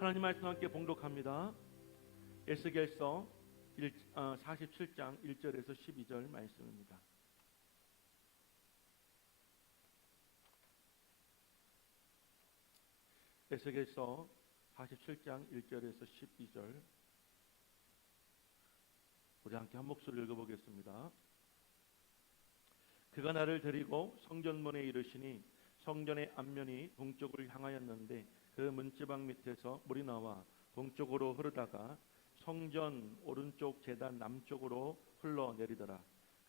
하나님 말씀 함께 봉독합니다. 에스겔서 47장 1절에서 12절 말씀입니다. 에스겔서 47장 1절에서 12절, 우리 함께 한 목소리를 읽어보겠습니다. 그가 나를 데리고 성전문에 이르시니 성전의 앞면이 동쪽을 향하였는데 그 문지방 밑에서 물이 나와 동쪽으로 흐르다가 성전 오른쪽 제단 남쪽으로 흘러내리더라.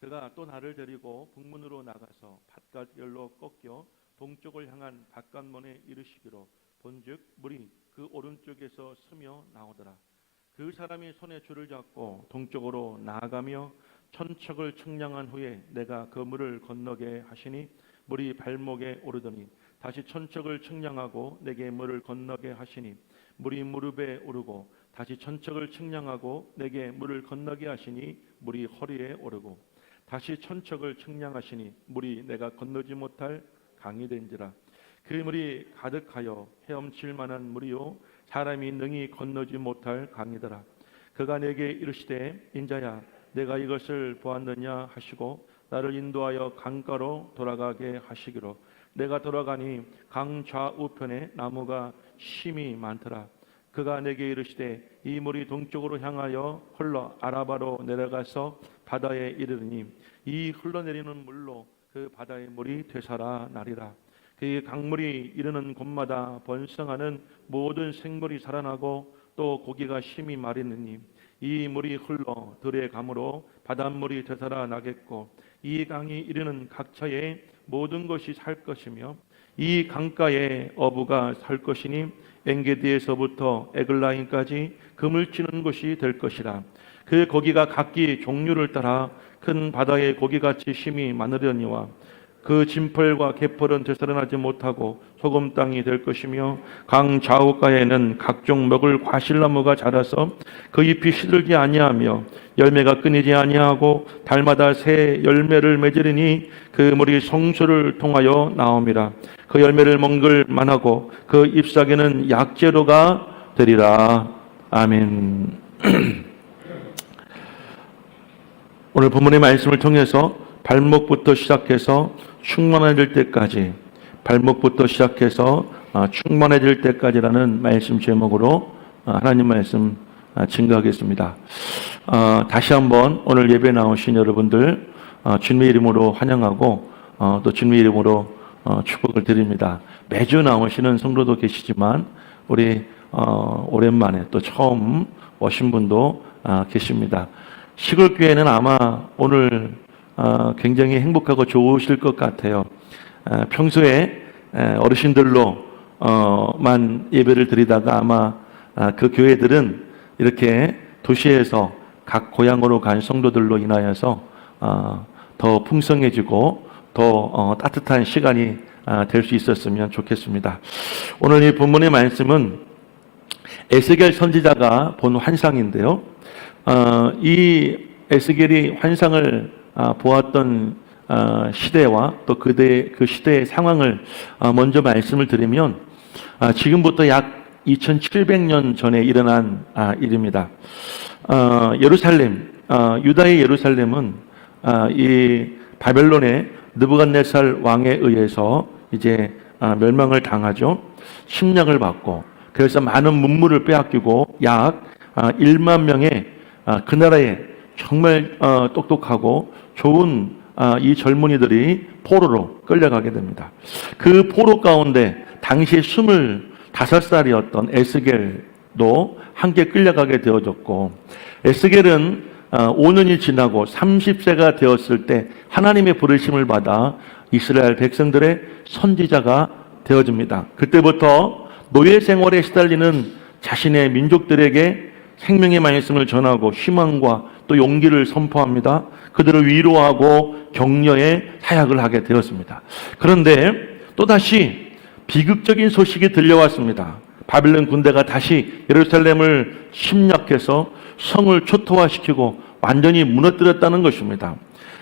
그가 또 나를 데리고 북문으로 나가서 바깥열로 꺾여 동쪽을 향한 바깥문에 이르시기로 본즉 물이 그 오른쪽에서 스며 나오더라. 그 사람이 손에 줄을 잡고 동쪽으로 나아가며 천척을 측량한 후에 내가 그 물을 건너게 하시니 물이 발목에 오르더니 다시 천척을 측량하고 내게 물을 건너게 하시니 물이 무릎에 오르고 다시 천척을 측량하고 내게 물을 건너게 하시니 물이 허리에 오르고 다시 천척을 측량하시니 물이 내가 건너지 못할 강이 된지라. 그 물이 가득하여 헤엄칠 만한 물이요 사람이 능히 건너지 못할 강이더라. 그가 내게 이르시되 인자야 내가 이것을 보았느냐 하시고 나를 인도하여 강가로 돌아가게 하시기로 내가 돌아가니 강 좌우편에 나무가 심이 많더라. 그가 내게 이르시되 이 물이 동쪽으로 향하여 흘러 아라바로 내려가서 바다에 이르르니 이 흘러내리는 물로 그 바다의 물이 되살아나리라. 그 강물이 이르는 곳마다 번성하는 모든 생물이 살아나고 또 고기가 심히 마르느니 이 물이 흘러 들에 감으로 바닷물이 되살아나겠고 이 강이 이르는 각처에 모든 것이 살 것이며 이 강가에 어부가 살 것이니 엔게디에서부터 에글라임까지 금을 치는 곳이 될 것이라. 그 고기가 각기 종류를 따라 큰 바다의 고기같이 심이 많으려니와 그 진펄과 개펄은 되살아나지 못하고 소금 땅이 될 것이며 강 좌우가에는 각종 먹을 과실나무가 자라서 그 잎이 시들지 아니하며 열매가 끊이지 아니하고 달마다 새 열매를 맺으리니 그 물이 성소를 통하여 나옴이라. 그 열매를 먹을 만하고 그 잎사귀는 약재로가 되리라. 아멘. 오늘 본문의 말씀을 통해서 발목부터 시작해서 충만해질 때까지, 발목부터 시작해서 충만해질 때까지라는 말씀 제목으로 하나님 말씀 증거하겠습니다. 다시 한번 오늘 예배 나오신 여러분들 주님의 이름으로 환영하고 또 주님의 이름으로 축복을 드립니다. 매주 나오시는 성도도 계시지만 우리 오랜만에 또 처음 오신 분도 계십니다. 시골교회는 아마 오늘 굉장히 행복하고 좋으실 것 같아요. 평소에 어르신들로만 예배를 드리다가 아마 그 교회들은 이렇게 도시에서 각 고향으로 간 성도들로 인하여서 더 풍성해지고 더 따뜻한 시간이 될 수 있었으면 좋겠습니다. 오늘 이 본문의 말씀은 에스겔 선지자가 본 환상인데요. 이 에스겔이 환상을 보았던 시대와 또 그 시대의 상황을 먼저 말씀을 드리면 지금부터 약 2700년 전에 일어난 일입니다. 예루살렘, 유다의 예루살렘은 이 바벨론의 느부갓네살 왕에 의해서 이제 멸망을 당하죠. 침략을 받고 그래서 많은 문물을 빼앗기고 약 1만 명의 그 나라에 정말 똑똑하고 좋은 이 젊은이들이 포로로 끌려가게 됩니다. 그 포로 가운데 당시 25살이었던 에스겔도 함께 끌려가게 되어졌고, 에스겔은 5년이 지나고 30세가 되었을 때 하나님의 부르심을 받아 이스라엘 백성들의 선지자가 되어집니다. 그때부터 노예 생활에 시달리는 자신의 민족들에게 생명의 말씀을 전하고 희망과 또 용기를 선포합니다. 그들을 위로하고 격려의 사역을 하게 되었습니다. 그런데 또다시 비극적인 소식이 들려왔습니다. 바빌론 군대가 다시 예루살렘을 침략해서 성을 초토화시키고 완전히 무너뜨렸다는 것입니다.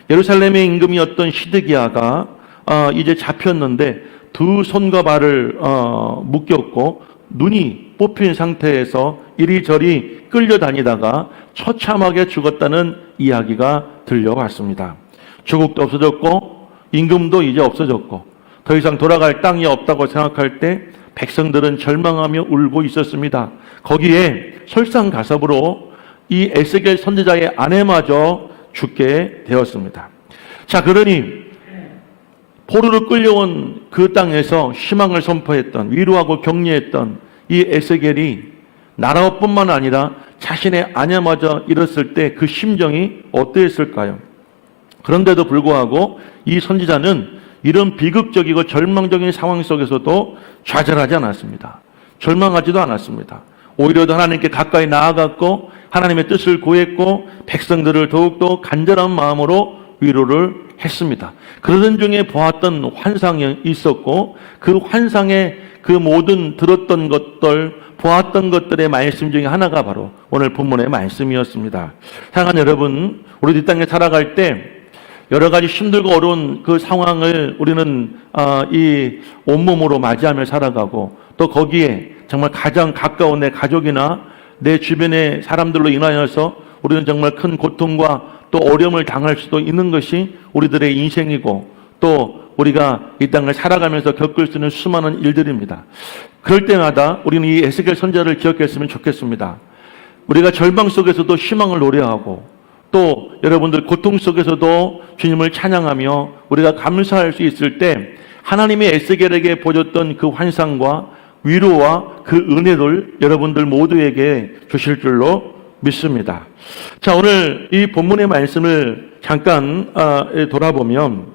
예루살렘의 임금이었던 시드기야가 이제 잡혔는데 두 손과 발을 묶였고 눈이 뽑힌 상태에서 이리저리 끌려다니다가 처참하게 죽었다는 이야기가 들려왔습니다. 조국도 없어졌고 임금도 이제 없어졌고 더 이상 돌아갈 땅이 없다고 생각할 때 백성들은 절망하며 울고 있었습니다. 거기에 설상가섭으로 이 에스겔 선지자의 아내마저 죽게 되었습니다. 자, 그러니 포로로 끌려온 그 땅에서 희망을 선포했던, 위로하고 격려했던 이 에스겔이 나라뿐만 아니라 자신의 아내마저 잃었을 때 그 심정이 어떠했을까요? 그런데도 불구하고 이 선지자는 이런 비극적이고 절망적인 상황 속에서도 좌절하지 않았습니다. 절망하지도 않았습니다. 오히려 더 하나님께 가까이 나아갔고 하나님의 뜻을 구했고 백성들을 더욱더 간절한 마음으로 위로를 했습니다. 그러던 중에 보았던 환상이 있었고 그 환상에 그 모든 들었던 것들, 보았던 것들의 말씀 중에 하나가 바로 오늘 본문의 말씀이었습니다. 사랑하는 여러분, 우리 이 땅에 살아갈 때 여러 가지 힘들고 어려운 그 상황을 우리는 이 온몸으로 맞이하며 살아가고 또 거기에 정말 가장 가까운 내 가족이나 내 주변의 사람들로 인하여서 우리는 정말 큰 고통과 또 어려움을 당할 수도 있는 것이 우리들의 인생이고 또 우리가 이 땅을 살아가면서 겪을 수 있는 수많은 일들입니다. 그럴 때마다 우리는 이 에스겔 선지자를 기억했으면 좋겠습니다. 우리가 절망 속에서도 희망을 노래하고 또 여러분들 고통 속에서도 주님을 찬양하며 우리가 감사할 수 있을 때 하나님이 에스겔에게 보여줬던 그 환상과 위로와 그 은혜를 여러분들 모두에게 주실 줄로 믿습니다. 자, 오늘 이 본문의 말씀을 잠깐 돌아보면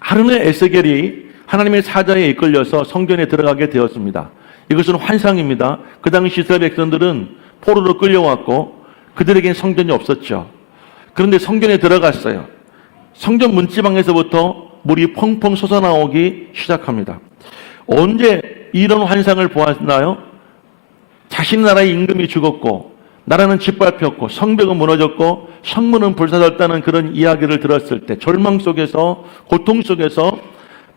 하루는 에스겔이 하나님의 사자에 이끌려서 성전에 들어가게 되었습니다. 이것은 환상입니다. 그 당시 이스라엘 백성들은 포로로 끌려왔고 그들에겐 성전이 없었죠. 그런데 성전에 들어갔어요. 성전 문지방에서부터 물이 펑펑 솟아나오기 시작합니다. 언제 이런 환상을 보았나요? 자신 나라의 임금이 죽었고 나라는 짓밟혔고 성벽은 무너졌고 성문은 불사졌다는 그런 이야기를 들었을 때 절망 속에서 고통 속에서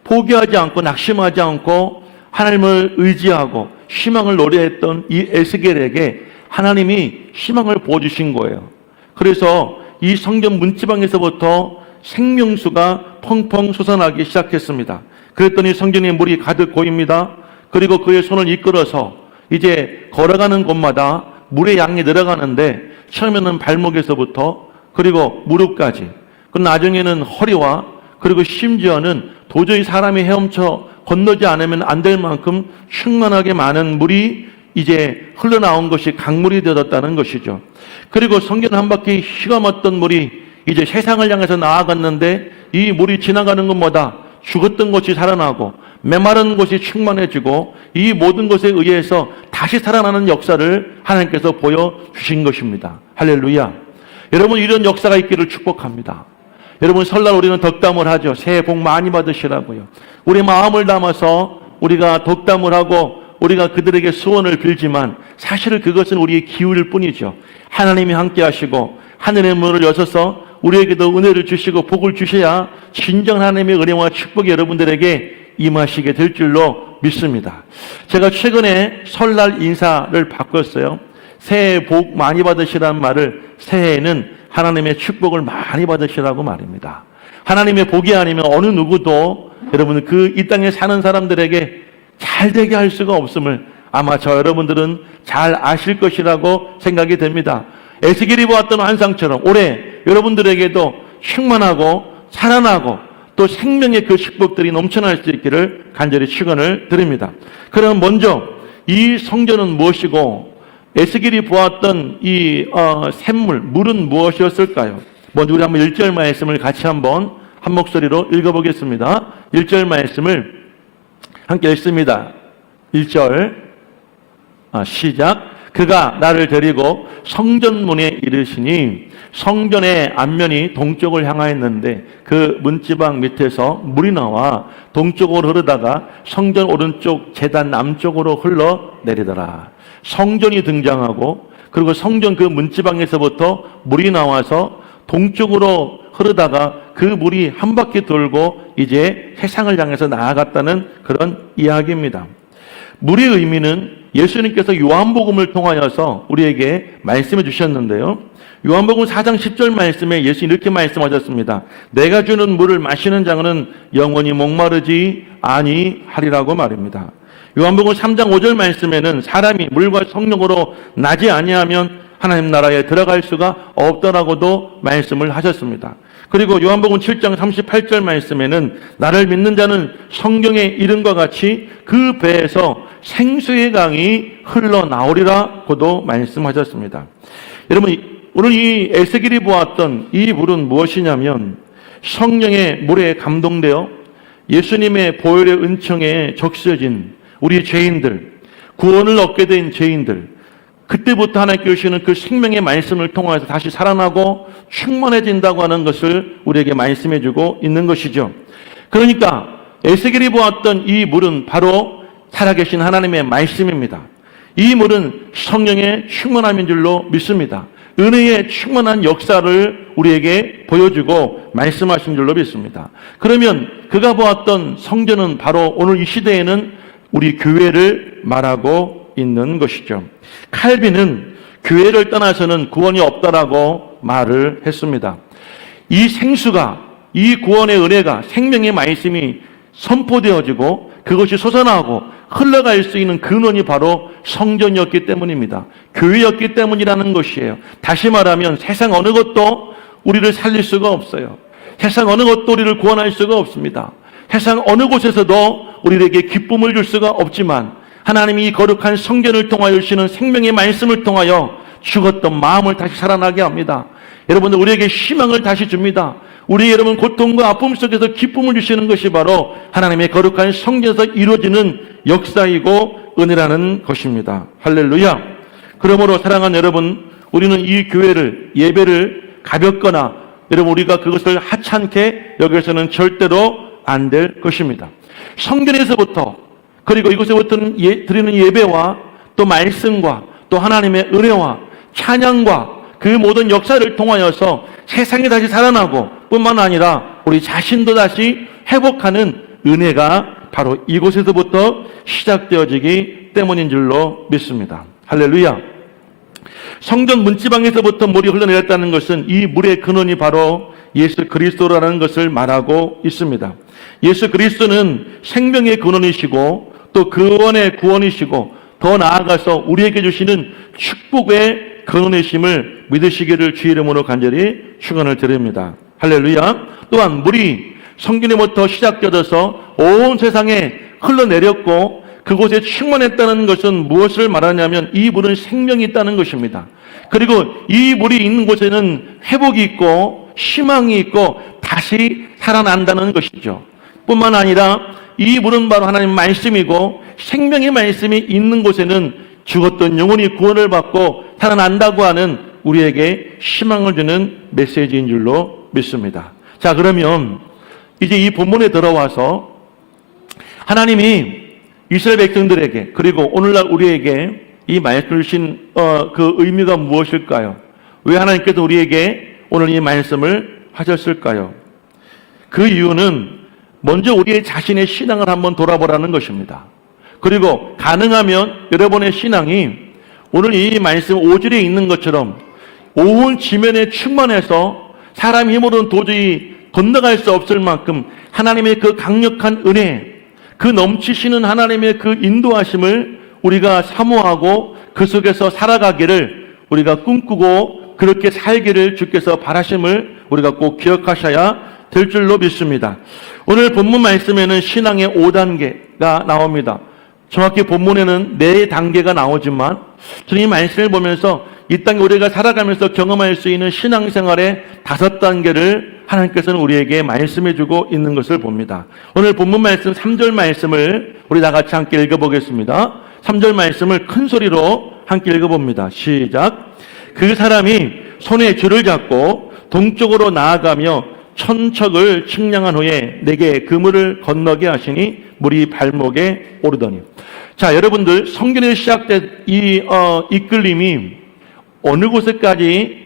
포기하지 않고 낙심하지 않고 하나님을 의지하고 희망을 노래했던 이 에스겔에게 하나님이 희망을 부어주신 거예요. 그래서 이 성전 문지방에서부터 생명수가 펑펑 솟아나기 시작했습니다. 그랬더니 성전에 물이 가득 고입니다. 그리고 그의 손을 이끌어서 이제 걸어가는 곳마다 물의 양이 늘어가는데 처음에는 발목에서부터 그리고 무릎까지, 그 나중에는 허리와 그리고 심지어는 도저히 사람이 헤엄쳐 건너지 않으면 안 될 만큼 충만하게 많은 물이 이제 흘러나온 것이 강물이 되었다는 것이죠. 그리고 성전 한 바퀴 휘감았던 물이 이제 세상을 향해서 나아갔는데 이 물이 지나가는 곳마다 죽었던 것이 살아나고 메마른 곳이 충만해지고 이 모든 것에 의해서 다시 살아나는 역사를 하나님께서 보여주신 것입니다. 할렐루야. 여러분, 이런 역사가 있기를 축복합니다. 여러분, 설날 우리는 덕담을 하죠. 새해 복 많이 받으시라고요. 우리 마음을 담아서 우리가 덕담을 하고 우리가 그들에게 소원을 빌지만 사실 그것은 우리의 기울일 뿐이죠. 하나님이 함께 하시고 하늘의 문을 여셔서 우리에게도 은혜를 주시고 복을 주셔야 진정 하나님의 은혜와 축복이 여러분들에게 임하시게 될 줄로 믿습니다. 제가 최근에 설날 인사를 바꿨어요. 새해 복 많이 받으시라는 말을 새해에는 하나님의 축복을 많이 받으시라고 말입니다. 하나님의 복이 아니면 어느 누구도 여러분 그 이 땅에 사는 사람들에게 잘 되게 할 수가 없음을 아마 저 여러분들은 잘 아실 것이라고 생각이 됩니다. 에스겔이 보았던 환상처럼 올해 여러분들에게도 충만하고 살아나고 또 생명의 그 축복들이 넘쳐날 수 있기를 간절히 축원을 드립니다. 그럼 먼저 이 성전은 무엇이고 에스겔이 보았던 이 샘물, 물은 무엇이었을까요? 먼저 우리 한번 1절 말씀을 같이 한번 한 목소리로 읽어보겠습니다. 1절 말씀을 함께 읽습니다. 1절 시작. 그가 나를 데리고 성전문에 이르시니 성전의 앞면이 동쪽을 향하였는데 그 문지방 밑에서 물이 나와 동쪽으로 흐르다가 성전 오른쪽 제단 남쪽으로 흘러내리더라. 성전이 등장하고 그리고 성전 그 문지방에서부터 물이 나와서 동쪽으로 흐르다가 그 물이 한 바퀴 돌고 이제 세상을 향해서 나아갔다는 그런 이야기입니다. 물의 의미는 예수님께서 요한복음을 통하여서 우리에게 말씀해 주셨는데요. 요한복음 4장 10절 말씀에 예수님 이렇게 말씀하셨습니다. 내가 주는 물을 마시는 자는 영원히 목마르지 아니하리라고 말입니다. 요한복음 3장 5절 말씀에는 사람이 물과 성령으로 나지 아니하면 하나님 나라에 들어갈 수가 없다라고도 말씀을 하셨습니다. 그리고 요한복음 7장 38절 말씀에는 나를 믿는 자는 성경의 이름과 같이 그 배에서 생수의 강이 흘러나오리라고도 말씀하셨습니다. 여러분, 오늘 이 에스겔이 보았던 이 물은 무엇이냐면 성령의 물에 감동되어 예수님의 보혈의 은총에 적셔진 우리 죄인들, 구원을 얻게 된 죄인들, 그때부터 하나님께 주시는 그 생명의 말씀을 통해서 다시 살아나고 충만해진다고 하는 것을 우리에게 말씀해 주고 있는 것이죠. 그러니까 에스겔이 보았던 이 물은 바로 살아계신 하나님의 말씀입니다. 이 물은 성령의 충만함인 줄로 믿습니다. 은혜의 충만한 역사를 우리에게 보여주고 말씀하신 줄로 믿습니다. 그러면 그가 보았던 성전은 바로 오늘 이 시대에는 우리 교회를 말하고 있는 것이죠. 칼빈은 교회를 떠나서는 구원이 없다라고 말을 했습니다. 이 생수가, 이 구원의 은혜가, 생명의 말씀이 선포되어지고 그것이 솟아나고 흘러갈 수 있는 근원이 바로 성전이었기 때문입니다. 교회였기 때문이라는 것이에요. 다시 말하면 세상 어느 것도 우리를 살릴 수가 없어요. 세상 어느 것도 우리를 구원할 수가 없습니다. 세상 어느 곳에서도 우리에게 기쁨을 줄 수가 없지만 하나님이 이 거룩한 성전을 통하여 주시는 생명의 말씀을 통하여 죽었던 마음을 다시 살아나게 합니다. 여러분들, 우리에게 희망을 다시 줍니다. 우리 여러분 고통과 아픔 속에서 기쁨을 주시는 것이 바로 하나님의 거룩한 성전에서 이루어지는 역사이고 은혜라는 것입니다. 할렐루야. 그러므로 사랑하는 여러분, 우리는 이 교회를, 예배를 가볍거나 여러분 우리가 그것을 하찮게 여기서는 절대로 안 될 것입니다. 성전에서부터, 그리고 이곳에부터는 드리는 예배와 또 말씀과 또 하나님의 은혜와 찬양과 그 모든 역사를 통하여서 세상이 다시 살아나고 뿐만 아니라 우리 자신도 다시 회복하는 은혜가 바로 이곳에서부터 시작되어지기 때문인 줄로 믿습니다. 할렐루야. 성전 문지방에서부터 물이 흘러내렸다는 것은 이 물의 근원이 바로 예수 그리스도라는 것을 말하고 있습니다. 예수 그리스도는 생명의 근원이시고 또 구원의 구원이시고 더 나아가서 우리에게 주시는 축복의 근원이심을 믿으시기를 주의 이름으로 간절히 축원을 드립니다. 할렐루야. 또한 물이 성전에부터 시작되어서 온 세상에 흘러내렸고 그곳에 충만했다는 것은 무엇을 말하냐면 이 물은 생명이 있다는 것입니다. 그리고 이 물이 있는 곳에는 회복이 있고 희망이 있고 다시 살아난다는 것이죠. 뿐만 아니라 이 물은 바로 하나님 말씀이고 생명의 말씀이 있는 곳에는 죽었던 영혼이 구원을 받고 살아난다고 하는 우리에게 희망을 주는 메시지인 줄로 믿습니다. 자, 그러면 이제 이 본문에 들어와서 하나님이 이스라엘 백성들에게 그리고 오늘날 우리에게 이 말씀을 주신 그 의미가 무엇일까요? 왜 하나님께서 우리에게 오늘 이 말씀을 하셨을까요? 그 이유는 먼저 우리의 자신의 신앙을 한번 돌아보라는 것입니다. 그리고 가능하면 여러분의 신앙이 오늘 이 말씀 5절에 있는 것처럼 온 지면에 충만해서 사람 힘으로는 도저히 건너갈 수 없을 만큼 하나님의 그 강력한 은혜, 그 넘치시는 하나님의 그 인도하심을 우리가 사모하고 그 속에서 살아가기를 우리가 꿈꾸고 그렇게 살기를 주께서 바라심을 우리가 꼭 기억하셔야 될 줄로 믿습니다. 오늘 본문 말씀에는 신앙의 5단계가 나옵니다. 정확히 본문에는 4단계가 나오지만 저는 이 말씀을 보면서 이 땅에 우리가 살아가면서 경험할 수 있는 신앙생활의 5단계를 하나님께서는 우리에게 말씀해 주고 있는 것을 봅니다. 오늘 본문 말씀 3절 말씀을 우리 다 같이 함께 읽어보겠습니다. 3절 말씀을 큰 소리로 함께 읽어봅니다. 시작. 그 사람이 손에 줄을 잡고 동쪽으로 나아가며 천척을 측량한 후에 내게 그물을 건너게 하시니 물이 발목에 오르더니. 자, 여러분들, 성전에서 시작된 이 이끌림이 어느 곳에까지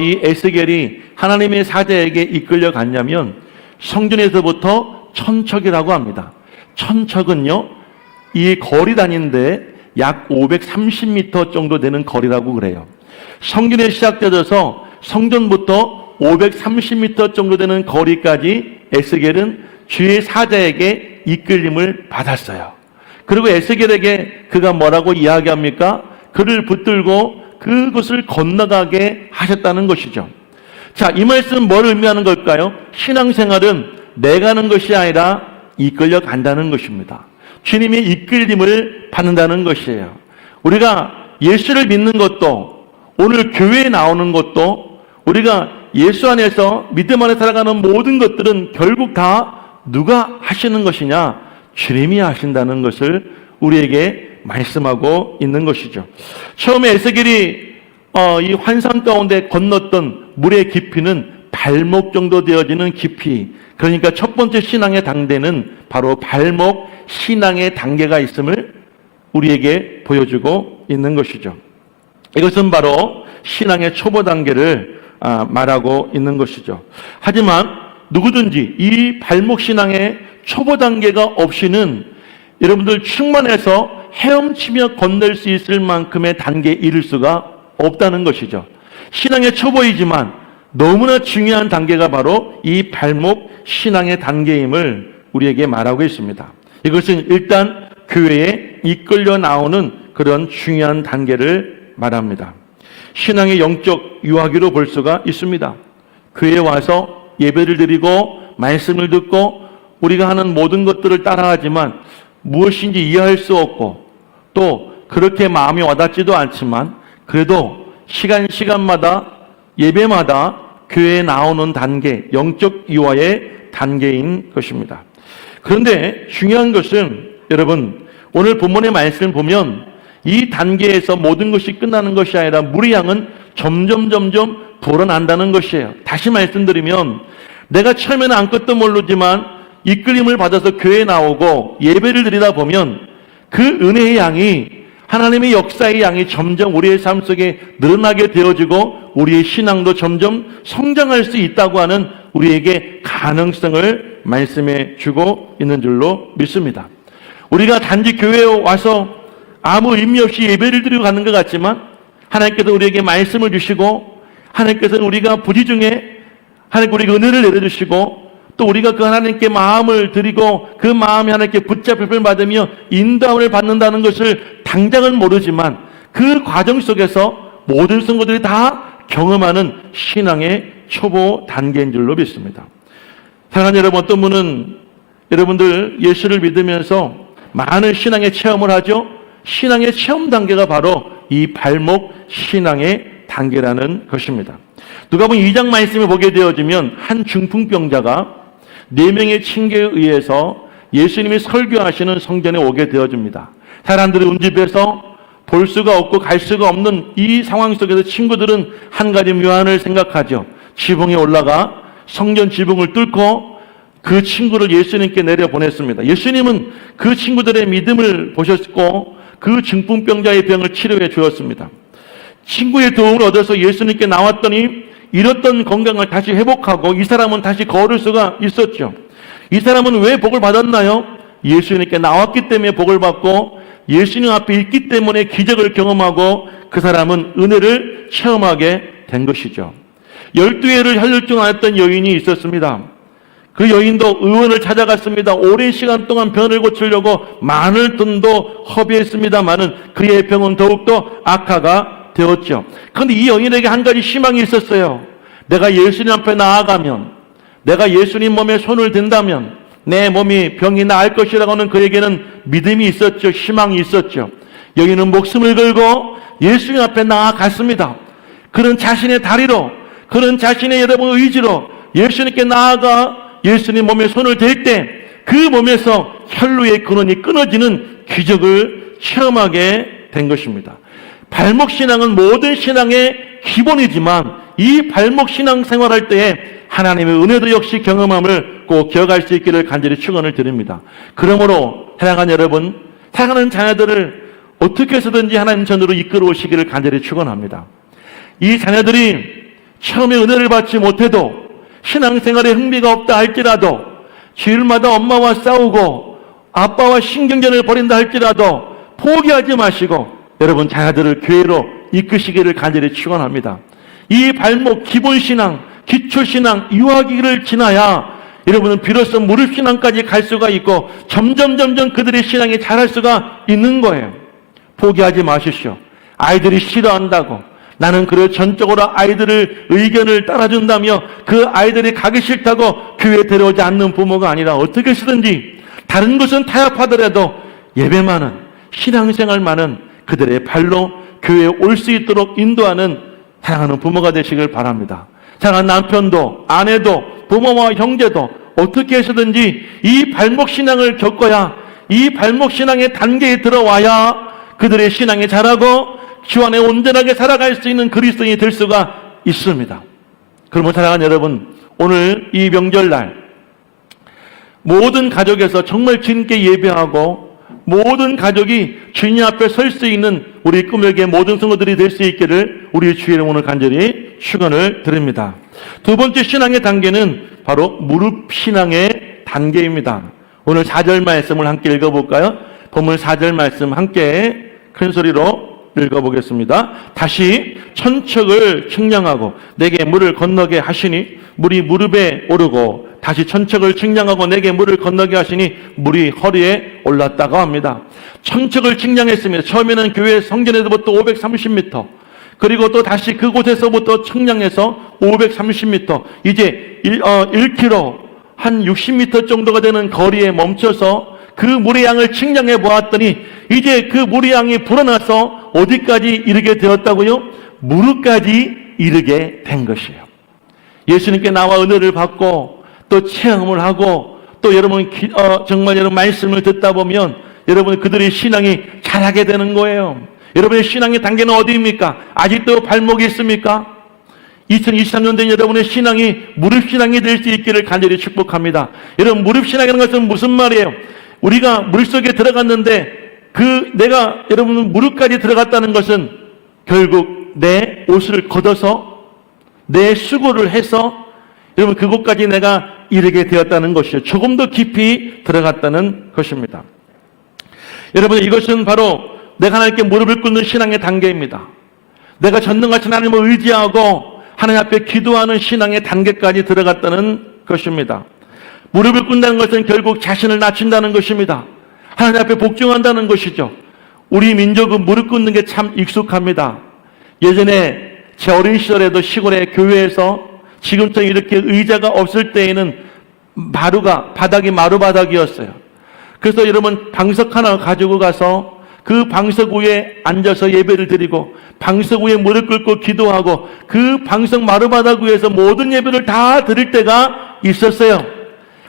이 에스겔이 하나님의 사자에게 이끌려 갔냐면 성전에서부터 천척이라고 합니다. 천척은요, 이 거리 다니는데 약 530m 정도 되는 거리라고 그래요. 성전에 시작되어서 성전부터 530m 정도 되는 거리까지 에스겔은 주의 사자에게 이끌림을 받았어요. 그리고 에스겔에게 그가 뭐라고 이야기합니까? 그를 붙들고 그곳을 건너가게 하셨다는 것이죠. 자, 이 말씀은 뭘 의미하는 걸까요? 신앙생활은 내가 하는 것이 아니라 이끌려 간다는 것입니다. 주님의 이끌림을 받는다는 것이에요. 우리가 예수를 믿는 것도, 오늘 교회에 나오는 것도, 우리가 예수 안에서 믿음 안에 살아가는 모든 것들은 결국 다 누가 하시는 것이냐? 주님이 하신다는 것을 우리에게 말씀하고 있는 것이죠. 처음에 에스겔이 이 환상 가운데 건넜던 물의 깊이는 발목 정도 되어지는 깊이, 그러니까 첫 번째 신앙의 단계는 바로 발목 신앙의 단계가 있음을 우리에게 보여주고 있는 것이죠. 이것은 바로 신앙의 초보 단계를 말하고 있는 것이죠. 하지만 누구든지 이 발목 신앙의 초보 단계가 없이는 여러분들 충만해서 헤엄치며 건널 수 있을 만큼의 단계에 이를 수가 없다는 것이죠. 신앙의 초보이지만 너무나 중요한 단계가 바로 이 발목 신앙의 단계임을 우리에게 말하고 있습니다. 이것은 일단 교회에 이끌려 나오는 그런 중요한 단계를 말합니다. 신앙의 영적 유아기로 볼 수가 있습니다. 교회에 와서 예배를 드리고 말씀을 듣고 우리가 하는 모든 것들을 따라하지만 무엇인지 이해할 수 없고 또 그렇게 마음이 와닿지도 않지만 그래도 시간마다 예배마다 교회에 나오는 단계, 영적 유아의 단계인 것입니다. 그런데 중요한 것은 여러분, 오늘 본문의 말씀을 보면 이 단계에서 모든 것이 끝나는 것이 아니라 물의 양은 점점 불어난다는 것이에요. 다시 말씀드리면 내가 처음에는 아무것도 모르지만 이끌림을 받아서 교회에 나오고 예배를 드리다 보면 그 은혜의 양이, 하나님의 역사의 양이 점점 우리의 삶 속에 늘어나게 되어지고 우리의 신앙도 점점 성장할 수 있다고 하는 우리에게 가능성을 말씀해 주고 있는 줄로 믿습니다. 우리가 단지 교회에 와서 아무 의미 없이 예배를 드리고 가는 것 같지만 하나님께서 우리에게 말씀을 주시고 하나님께서는 우리가 부지 중에 하나님께 우리에게 은혜를 내려주시고 또 우리가 그 하나님께 마음을 드리고 그 마음이 하나님께 붙잡힘을 받으며 인도함을 받는다는 것을 당장은 모르지만 그 과정 속에서 모든 성도들이 다 경험하는 신앙의 초보 단계인 줄로 믿습니다. 사랑하는 여러분, 어떤 분은 여러분들 예수를 믿으면서 많은 신앙의 체험을 하죠. 신앙의 체험 단계가 바로 이 발목 신앙의 단계라는 것입니다. 누가복음 2장 말씀을 보게 되어지면 한 중풍병자가 4명의 친구에 의해서 예수님이 설교하시는 성전에 오게 되어집니다. 사람들이 운집해서 볼 수가 없고 갈 수가 없는 이 상황 속에서 친구들은 한 가지 묘안을 생각하죠. 지붕에 올라가 성전 지붕을 뚫고 그 친구를 예수님께 내려보냈습니다. 예수님은 그 친구들의 믿음을 보셨고 그 중풍병자의 병을 치료해 주었습니다. 친구의 도움을 얻어서 예수님께 나왔더니 잃었던 건강을 다시 회복하고 이 사람은 다시 걸을 수가 있었죠. 이 사람은 왜 복을 받았나요? 예수님께 나왔기 때문에 복을 받고 예수님 앞에 있기 때문에 기적을 경험하고 그 사람은 은혜를 체험하게 된 것이죠. 12회를 혈류증하였던 여인이 있었습니다. 그 여인도 의원을 찾아갔습니다. 오랜 시간 동안 병을 고치려고 많은 돈도 허비했습니다마는 그의 병은 더욱더 악화가 되었죠. 그런데 이 여인에게 한 가지 희망이 있었어요. 내가 예수님 앞에 나아가면, 내가 예수님 몸에 손을 댄다면 내 몸이 병이 나을 것이라고 하는 그에게는 믿음이 있었죠. 희망이 있었죠. 여인은 목숨을 걸고 예수님 앞에 나아갔습니다. 그런 자신의 다리로, 그런 자신의 여러분 의지로 예수님께 나아가 예수님 몸에 손을 댈 때 그 몸에서 혈루의 근원이 끊어지는 기적을 체험하게 된 것입니다. 발목 신앙은 모든 신앙의 기본이지만 이 발목 신앙 생활할 때에 하나님의 은혜도 역시 경험함을 꼭 기억할 수 있기를 간절히 축원을 드립니다. 그러므로 사랑하는 여러분, 사랑하는 자녀들을 어떻게 해서든지 하나님 전으로 이끌어 오시기를 간절히 축원합니다. 이 자녀들이 처음에 은혜를 받지 못해도 신앙생활에 흥미가 없다 할지라도 주일마다 엄마와 싸우고 아빠와 신경전을 벌인다 할지라도 포기하지 마시고 여러분 자녀들을 교회로 이끄시기를 간절히 축원합니다. 이 발목 기본신앙, 기초신앙, 유아기를 지나야 여러분은 비로소 무릎신앙까지 갈 수가 있고 점점 그들의 신앙이 자랄 수가 있는 거예요. 포기하지 마십시오. 아이들이 싫어한다고 나는 그래 전적으로 아이들을 의견을 따라준다며 그 아이들이 가기 싫다고 교회에 데려오지 않는 부모가 아니라 어떻게 쓰든지 다른 것은 타협하더라도 예배만은 신앙생활만은 그들의 발로 교회에 올 수 있도록 인도하는 사랑하는 부모가 되시길 바랍니다. 사랑하는 남편도 아내도 부모와 형제도 어떻게 해서든지 이 발목 신앙을 겪어야 이 발목 신앙의 단계에 들어와야 그들의 신앙이 자라고 주 안에 온전하게 살아갈 수 있는 그리스도인이 될 수가 있습니다. 그러면 사랑하는 여러분, 오늘 이 명절날 모든 가족에서 정말 주님께 예배하고 모든 가족이 주님 앞에 설 수 있는 우리 꿈에게 모든 성도들이 될 수 있기를 우리 주의 이름으로 오늘 간절히 축원을 드립니다. 두 번째 신앙의 단계는 바로 무릎 신앙의 단계입니다. 오늘 4절 말씀을 함께 읽어볼까요? 본문 4절 말씀 함께 큰 소리로 읽어보겠습니다. 다시 천척을 측량하고 내게 물을 건너게 하시니 물이 무릎에 오르고 다시 천척을 측량하고 내게 물을 건너게 하시니 물이 허리에 올랐다고 합니다. 천척을 측량했습니다. 처음에는 교회 성전에서부터 530m 그리고 또 다시 그곳에서부터 측량해서 530m 이제 1km 한 60m 정도가 되는 거리에 멈춰서 그 물의 양을 측량해 보았더니 이제 그 물의 양이 불어나서 어디까지 이르게 되었다고요? 무릎까지 이르게 된 것이에요. 예수님께 나와 은혜를 받고 또 체험을 하고 또 여러분 정말 여러분 말씀을 듣다 보면 여러분 그들의 신앙이 자라게 되는 거예요. 여러분의 신앙의 단계는 어디입니까? 아직도 발목이 있습니까? 2023년 된 여러분의 신앙이 무릎 신앙이 될 수 있기를 간절히 축복합니다. 여러분 무릎 신앙이라는 것은 무슨 말이에요? 우리가 물속에 들어갔는데 내가 여러분 무릎까지 들어갔다는 것은 결국 내 옷을 걷어서 내 수고를 해서 여러분 그곳까지 내가 이르게 되었다는 것이죠. 조금 더 깊이 들어갔다는 것입니다. 여러분 이것은 바로 내가 하나님께 무릎을 꿇는 신앙의 단계입니다. 내가 전능하신 하나님을 의지하고 하나님 앞에 기도하는 신앙의 단계까지 들어갔다는 것입니다. 무릎을 꿇는다는 것은 결국 자신을 낮춘다는 것입니다. 하나님 앞에 복종한다는 것이죠. 우리 민족은 무릎 꿇는 게 참 익숙합니다. 예전에 제 어린 시절에도 시골의 교회에서 지금처럼 이렇게 의자가 없을 때에는 바닥이 마루바닥이었어요. 그래서 여러분 방석 하나 가지고 가서 그 방석 위에 앉아서 예배를 드리고 방석 위에 무릎 꿇고 기도하고 그 방석 마루바닥 위에서 모든 예배를 다 드릴 때가 있었어요.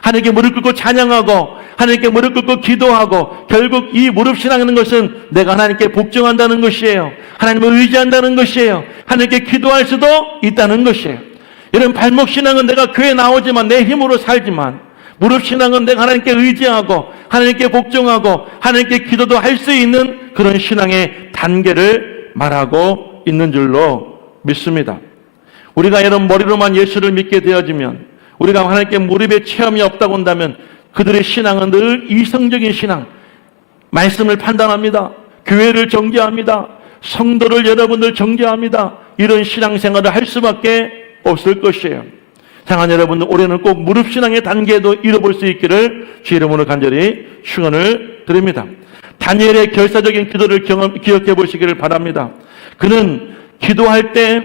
하나님께 무릎 꿇고 찬양하고 하나님께 무릎 꿇고 기도하고 결국 이 무릎 신앙하는 것은 내가 하나님께 복종한다는 것이에요. 하나님을 의지한다는 것이에요. 하나님께 기도할 수도 있다는 것이에요. 여러분 발목 신앙은 내가 교회에 나오지만 내 힘으로 살지만 무릎 신앙은 내가 하나님께 의지하고 하나님께 복종하고 하나님께 기도도 할 수 있는 그런 신앙의 단계를 말하고 있는 줄로 믿습니다. 우리가 여러분 머리로만 예수를 믿게 되어지면 우리가 하나님께 무릎에 체험이 없다고 한다면 그들의 신앙은 늘 이성적인 신앙, 말씀을 판단합니다. 교회를 정죄합니다. 성도를 여러분들 정죄합니다. 이런 신앙생활을 할 수밖에 없을 것이에요. 사랑하는 여러분들 올해는 꼭 무릎 신앙의 단계에도 이뤄볼 수 있기를 주의 이름으로 간절히 축원을 드립니다. 다니엘의 결사적인 기도를 기억해 보시기를 바랍니다. 그는 기도할 때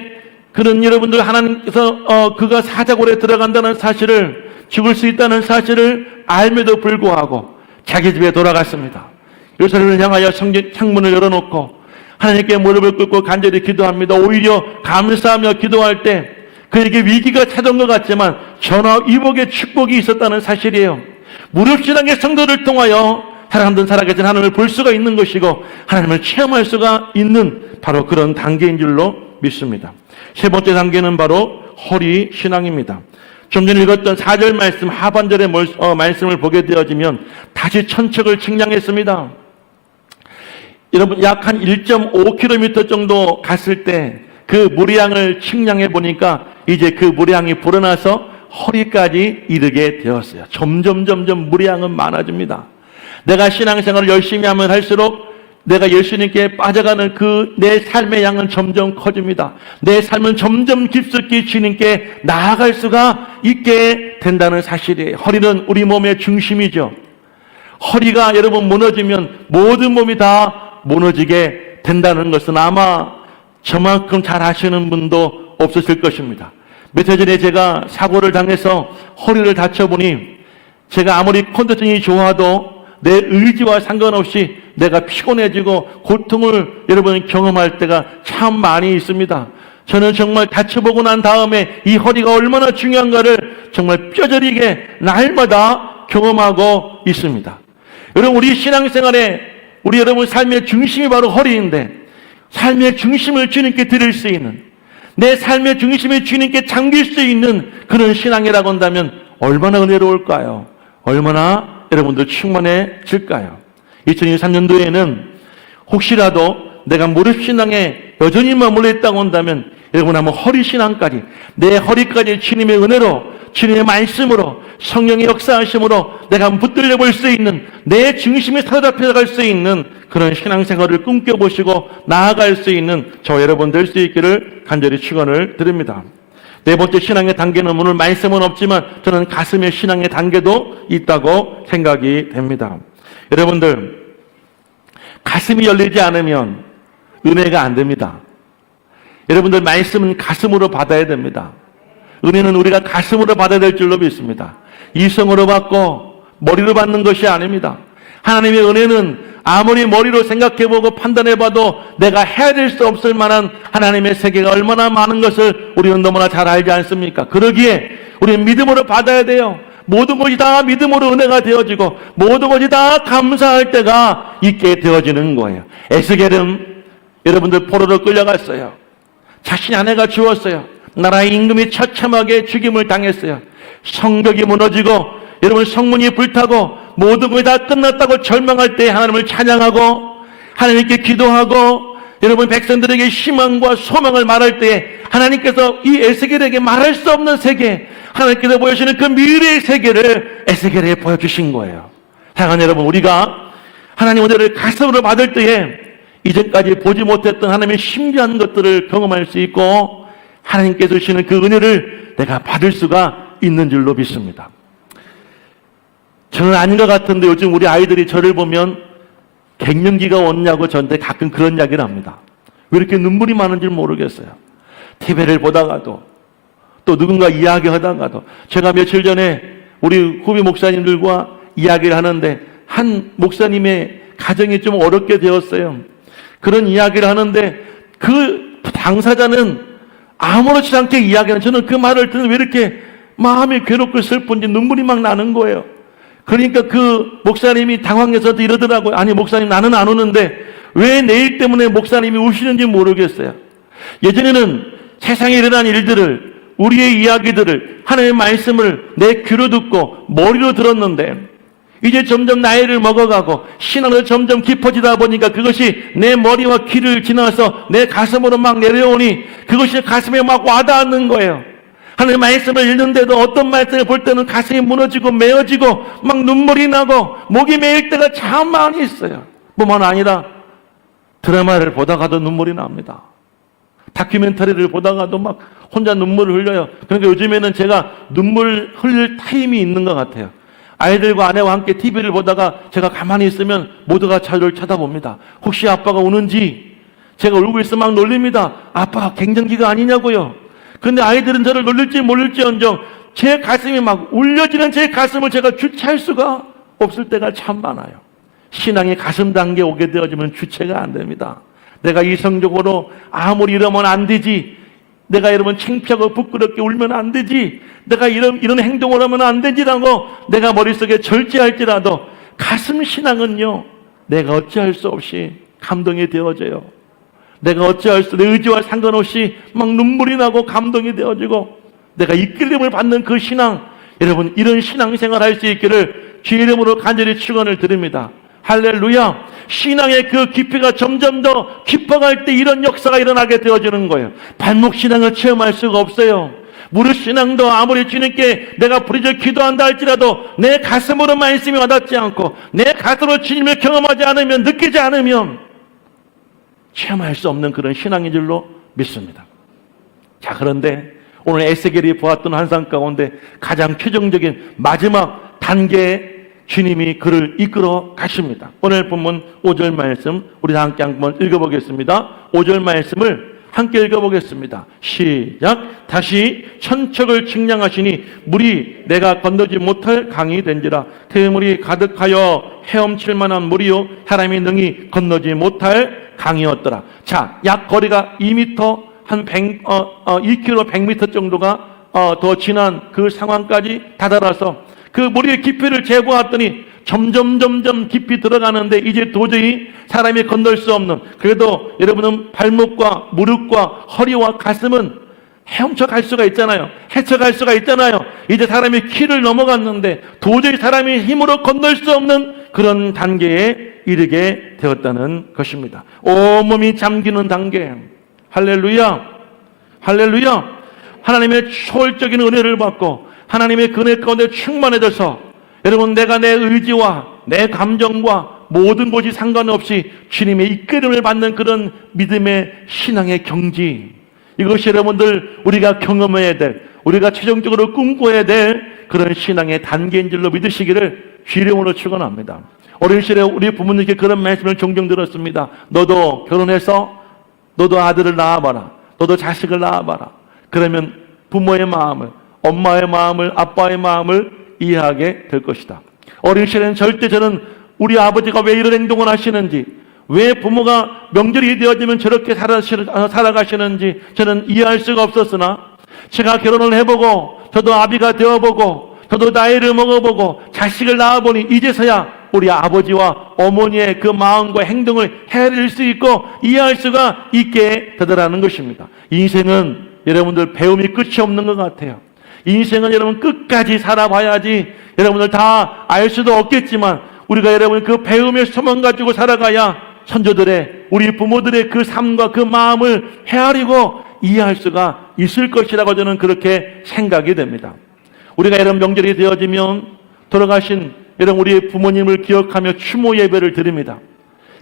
그는 여러분들 하나님께서 그가 사자굴에 들어간다는 사실을 죽을 수 있다는 사실을 알면도 불구하고 자기 집에 돌아갔습니다. 예루살렘을 향하여 성전 창문을 열어놓고 하나님께 무릎을 꿇고 간절히 기도합니다. 오히려 감사하며 기도할 때 그에게 위기가 찾아온 것 같지만 전화위복의 축복이 있었다는 사실이에요. 무릎 신앙의 성도를 통하여 사랑하는 살아계신 하나님을 볼 수가 있는 것이고 하나님을 체험할 수가 있는 바로 그런 단계인 줄로 믿습니다. 세 번째 단계는 바로 허리 신앙입니다. 좀 전에 읽었던 4절 말씀 하반절의 말씀을 보게 되어지면 다시 천척을 측량했습니다. 여러분 약 한 1.5km 정도 갔을 때 그 무리양을 측량해 보니까 이제 그 무리양이 불어나서 허리까지 이르게 되었어요. 점점 무리양은 많아집니다. 내가 신앙생활을 열심히 하면 할수록 내가 예수님께 빠져가는 그 내 삶의 양은 점점 커집니다. 내 삶은 점점 깊숙이 주님께 나아갈 수가 있게 된다는 사실이에요. 허리는 우리 몸의 중심이죠. 허리가 여러분 무너지면 모든 몸이 다 무너지게 된다는 것은 아마 저만큼 잘 아시는 분도 없으실 것입니다. 며칠 전에 제가 사고를 당해서 허리를 다쳐보니 제가 아무리 컨디션이 좋아도 내 의지와 상관없이 내가 피곤해지고 고통을 여러분 경험할 때가 참 많이 있습니다. 저는 정말 다쳐보고 난 다음에 이 허리가 얼마나 중요한가를 정말 뼈저리게 날마다 경험하고 있습니다. 여러분, 우리 신앙생활에 우리 여러분 삶의 중심이 바로 허리인데, 삶의 중심을 주님께 드릴 수 있는, 내 삶의 중심을 주님께 잠길 수 있는 그런 신앙이라고 한다면 얼마나 은혜로울까요? 얼마나 여러분들 충만해질까요? 2023년도에는 혹시라도 내가 무릎신앙에 여전히 머물러 있다고 한다면 여러분 한번 허리신앙까지, 내 허리까지 주님의 은혜로, 주님의 말씀으로, 성령의 역사하심으로 내가 한번 붙들려 볼 수 있는, 내 중심이 사로잡혀 갈 수 있는 그런 신앙생활을 꿈꿔보시고 나아갈 수 있는 저 여러분 될 수 있기를 간절히 축원을 드립니다. 네 번째 신앙의 단계는 오늘 말씀은 없지만 저는 가슴의 신앙의 단계도 있다고 생각이 됩니다. 여러분들, 가슴이 열리지 않으면 은혜가 안 됩니다. 여러분들, 말씀은 가슴으로 받아야 됩니다. 은혜는 우리가 가슴으로 받아야 될 줄로 믿습니다. 이성으로 받고 머리로 받는 것이 아닙니다. 하나님의 은혜는 아무리 머리로 생각해보고 판단해봐도 내가 해야 될 수 없을 만한 하나님의 세계가 얼마나 많은 것을 우리는 너무나 잘 알지 않습니까? 그러기에 우리는 믿음으로 받아야 돼요. 모든 것이 다 믿음으로 은혜가 되어지고 모든 것이 다 감사할 때가 있게 되어지는 거예요. 에스겔은 여러분들 포로로 끌려갔어요. 자신의 아내가 죽었어요. 나라의 임금이 처참하게 죽임을 당했어요. 성벽이 무너지고 여러분 성문이 불타고 모든 것이 다 끝났다고 절망할 때 하나님을 찬양하고 하나님께 기도하고 여러분 백성들에게 희망과 소망을 말할 때 하나님께서 이 에스겔에게 말할 수 없는 세계, 하나님께서 보여주시는 그 미래의 세계를 에스겔에게 보여주신 거예요. 사랑하는 여러분, 우리가 하나님 은혜를 가슴으로 받을 때에 이전까지 보지 못했던 하나님의 신비한 것들을 경험할 수 있고 하나님께서 주시는 그 은혜를 내가 받을 수가 있는 줄로 믿습니다. 저는 아닌 것 같은데 요즘 우리 아이들이 저를 보면 갱년기가 왔냐고 저한테 가끔 그런 이야기를 합니다. 왜 이렇게 눈물이 많은지 모르겠어요. TV를 보다가도 또 누군가 이야기하다가도 제가 며칠 전에 우리 후배 목사님들과 이야기를 하는데 한 목사님의 가정이 좀 어렵게 되었어요. 그런 이야기를 하는데 그 당사자는 아무렇지 않게 이야기하는, 저는 그 말을 듣는 왜 이렇게 마음이 괴롭고 슬픈지 눈물이 막 나는 거예요. 그러니까 그 목사님이 당황해서 이러더라고요. 아니 목사님, 나는 안 우는데 왜 내 일 때문에 목사님이 우시는지 모르겠어요. 예전에는 세상에 일어난 일들을, 우리의 이야기들을, 하나님의 말씀을 내 귀로 듣고 머리로 들었는데 이제 점점 나이를 먹어가고 신앙을 점점 깊어지다 보니까 그것이 내 머리와 귀를 지나서 내 가슴으로 막 내려오니 그것이 가슴에 막 와닿는 거예요. 하나님의 말씀을 읽는데도 어떤 말씀을 볼 때는 가슴이 무너지고 메어지고 막 눈물이 나고 목이 메일 때가 참 많이 있어요. 뿐만 아니라 드라마를 보다가도 눈물이 납니다. 다큐멘터리를 보다가도 막 혼자 눈물을 흘려요. 그러니까 요즘에는 제가 눈물 흘릴 타임이 있는 것 같아요. 아이들과 아내와 함께 TV를 보다가 제가 가만히 있으면 모두가 저를 쳐다봅니다. 혹시 아빠가 우는지 제가 울고 있으면 막 놀립니다. 아빠 갱년기가 아니냐고요. 근데 아이들은 저를 놀릴지 모를지언정 제 가슴이 막 울려지는 제 가슴을 제가 주체할 수가 없을 때가 참 많아요. 신앙의 가슴 단계에 오게 되어지면 주체가 안 됩니다. 내가 이성적으로 아무리 이러면 안 되지, 내가 여러분 창피하고 부끄럽게 울면 안 되지, 내가 이런 행동을 하면 안 되지라고 내가 머릿속에 절제할지라도 가슴 신앙은요, 내가 어찌할 수 없이 감동이 되어져요. 내가 어찌할 수, 내 의지와 상관없이 막 눈물이 나고 감동이 되어지고 내가 이끌림을 받는 그 신앙, 여러분 이런 신앙생활 할 수 있기를 주의 이름으로 간절히 축원을 드립니다. 할렐루야. 신앙의 그 깊이가 점점 더 깊어갈 때 이런 역사가 일어나게 되어지는 거예요. 발목신앙을 체험할 수가 없어요. 무릇 신앙도 아무리 주님께 내가 부르짖어 기도한다 할지라도 내 가슴으로 말씀이 와닿지 않고 내 가슴으로 주님을 경험하지 않으면, 느끼지 않으면 체험할 수 없는 그런 신앙인 줄로 믿습니다. 자, 그런데 오늘 에스겔이 보았던 환상 가운데 가장 최종적인 마지막 단계에 주님이 그를 이끌어 가십니다. 오늘 본문 5절 말씀 우리 다 함께 한번 읽어보겠습니다. 5절 말씀을 함께 읽어보겠습니다. 시작. 다시 천척을 측량하시니 물이 내가 건너지 못할 강이 된지라. 그 물이 가득하여 헤엄칠 만한 물이요 사람이 능히 건너지 못할 강이었더라. 자, 약 거리가 2m, 한 2km, 100m 정도가 더 지난 그 상황까지 다다라서 그 물의 깊이를 재보았더니 점점 깊이 들어가는데 이제 도저히 사람이 건널 수 없는, 그래도 여러분은 발목과 무릎과 허리와 가슴은 헤엄쳐 갈 수가 있잖아요. 헤쳐갈 수가 있잖아요. 이제 사람이 키를 넘어갔는데 도저히 사람이 힘으로 건널 수 없는 그런 단계에 이르게 되었다는 것입니다. 온몸이 잠기는 단계. 할렐루야, 할렐루야. 하나님의 초월적인 은혜를 받고 하나님의 그네 가운데 충만해져서 여러분, 내가 내 의지와 내 감정과 모든 것이 상관없이 주님의 이끌음을 받는 그런 믿음의 신앙의 경지, 이것이 여러분들 우리가 경험해야 될, 우리가 최종적으로 꿈꿔야 될 그런 신앙의 단계인 줄로 믿으시기를 주의 이름으로 축원합니다. 어린 시절에 우리 부모님께 그런 말씀을 종종 들었습니다. 너도 결혼해서 너도 아들을 낳아봐라, 너도 자식을 낳아봐라. 그러면 부모의 마음을, 엄마의 마음을, 아빠의 마음을 이해하게 될 것이다. 어린 시절에는 절대 저는 우리 아버지가 왜 이런 행동을 하시는지, 왜 부모가 명절이 되어지면 저렇게 살아가시는지 저는 이해할 수가 없었으나, 제가 결혼을 해보고 저도 아비가 되어보고 저도 나이를 먹어보고 자식을 낳아보니 이제서야 우리 아버지와 어머니의 그 마음과 행동을 헤아릴 수 있고 이해할 수가 있게 되더라는 것입니다. 인생은 여러분들 배움이 끝이 없는 것 같아요. 인생은 여러분 끝까지 살아봐야지 여러분들 다 알 수도 없겠지만, 우리가 여러분 그 배움의 소망 가지고 살아가야 선조들의, 우리 부모들의 그 삶과 그 마음을 헤아리고 이해할 수가 있을 것이라고 저는 그렇게 생각이 됩니다. 우리가 여러분 명절이 되어지면 돌아가신 여러분 우리 부모님을 기억하며 추모 예배를 드립니다.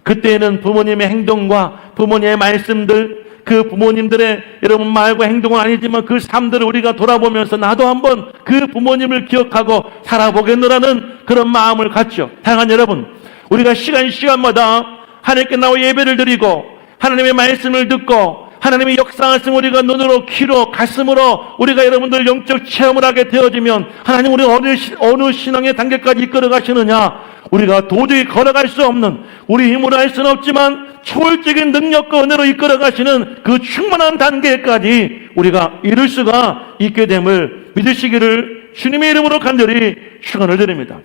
그때에는 부모님의 행동과 부모님의 말씀들, 그 부모님들의 여러분 말과 행동은 아니지만 그 삶들을 우리가 돌아보면서 나도 한번 그 부모님을 기억하고 살아보겠노라는 그런 마음을 갖죠. 다양한 여러분, 우리가 시간마다 하나님께 나와 예배를 드리고 하나님의 말씀을 듣고 하나님의 역사하심 우리가 눈으로, 귀로, 가슴으로 우리가 여러분들 영적 체험을 하게 되어지면 하나님 우리 어느 신앙의 단계까지 이끌어 가시느냐, 우리가 도저히 걸어갈 수 없는, 우리 힘으로 할 수는 없지만 초월적인 능력과 은혜로 이끌어 가시는 그 충만한 단계까지 우리가 이룰 수가 있게 됨을 믿으시기를 주님의 이름으로 간절히 축원을 드립니다.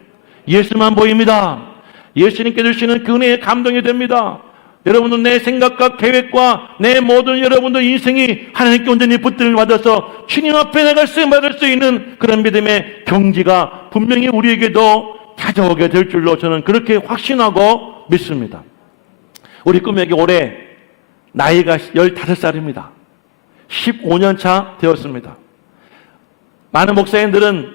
예수만 보입니다. 예수님께 주시는 그 은혜의 감동이 됩니다. 여러분들 내 생각과 계획과 내 모든 여러분들 인생이 하나님께 온전히 붙들림을 받아서 주님 앞에 나갈 수 받을 수 있는 그런 믿음의 경지가 분명히 우리에게도 찾아오게 될 줄로 저는 그렇게 확신하고 믿습니다. 우리 꿈에게 올해 나이가 15살입니다. 15년 차 되었습니다. 많은 목사님들은